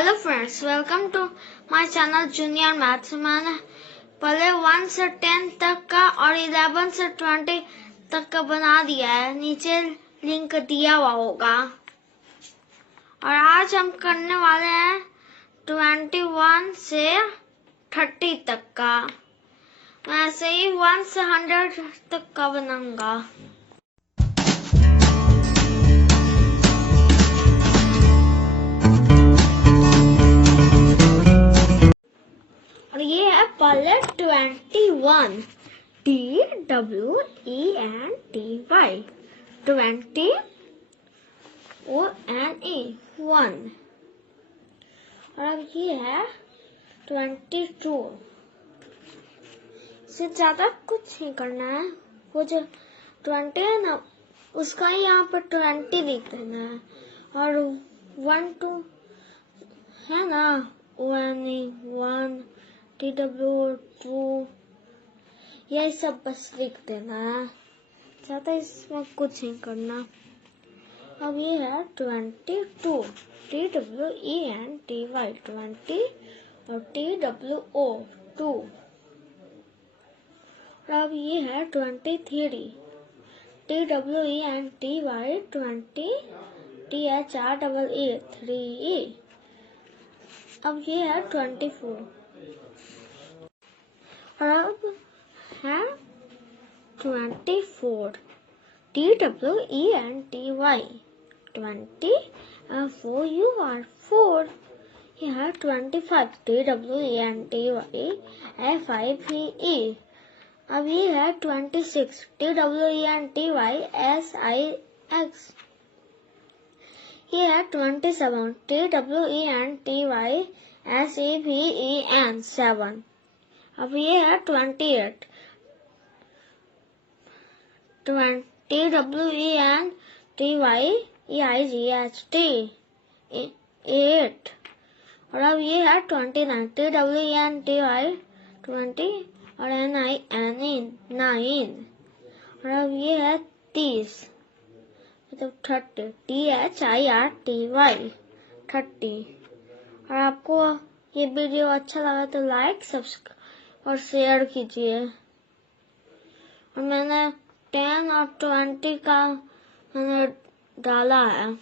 Hello friends, welcome to my channel junior maths. मैंने पहले 1 से 10 तक का और 11 से 20 तक का बना दिया है, नीचे लिंक दिया हुआ होगा। और आज हम करने वाले हैं 21 से 30 तक का। मैं ऐसे ही 1 से 100 तक का बनाऊंगा। और ये है पहले 21, TWENTY, 20 ONE 1। और अब ये है 22। इससे ज्यादा कुछ नहीं करना है, वो जो 20 है ना उसका ही यहाँ पर 20 लिख देना है। और 1 2 है ना, ONE 1, TW2, यही सब बस लिख देना है, ज्यादा इसमें कुछ नहीं करना। अब ये है 22, TWENTY 20 और TWO 2। और अब ये है 23, TWENTY 20 THREE 3। अब ये है 24। और अब है 24, TWENTY 20 and 4 you are 4। ये है 25, TWENTY FIVE। अब ये है 26, TWENTY SIX। ये है 27, TWENTY SEVEN 7। अब ये है 28, TWENTY EIGHT 8। और अब ये है 29, TWENTY 20 और NINE 9। और अब ये है 30, मतलब 30, THIRTY 30। और आपको ये वीडियो अच्छा लगा तो लाइक, सब्सक्राइब और शेयर कीजिए। और मैंने 10 और 20 का मैंने डाला है।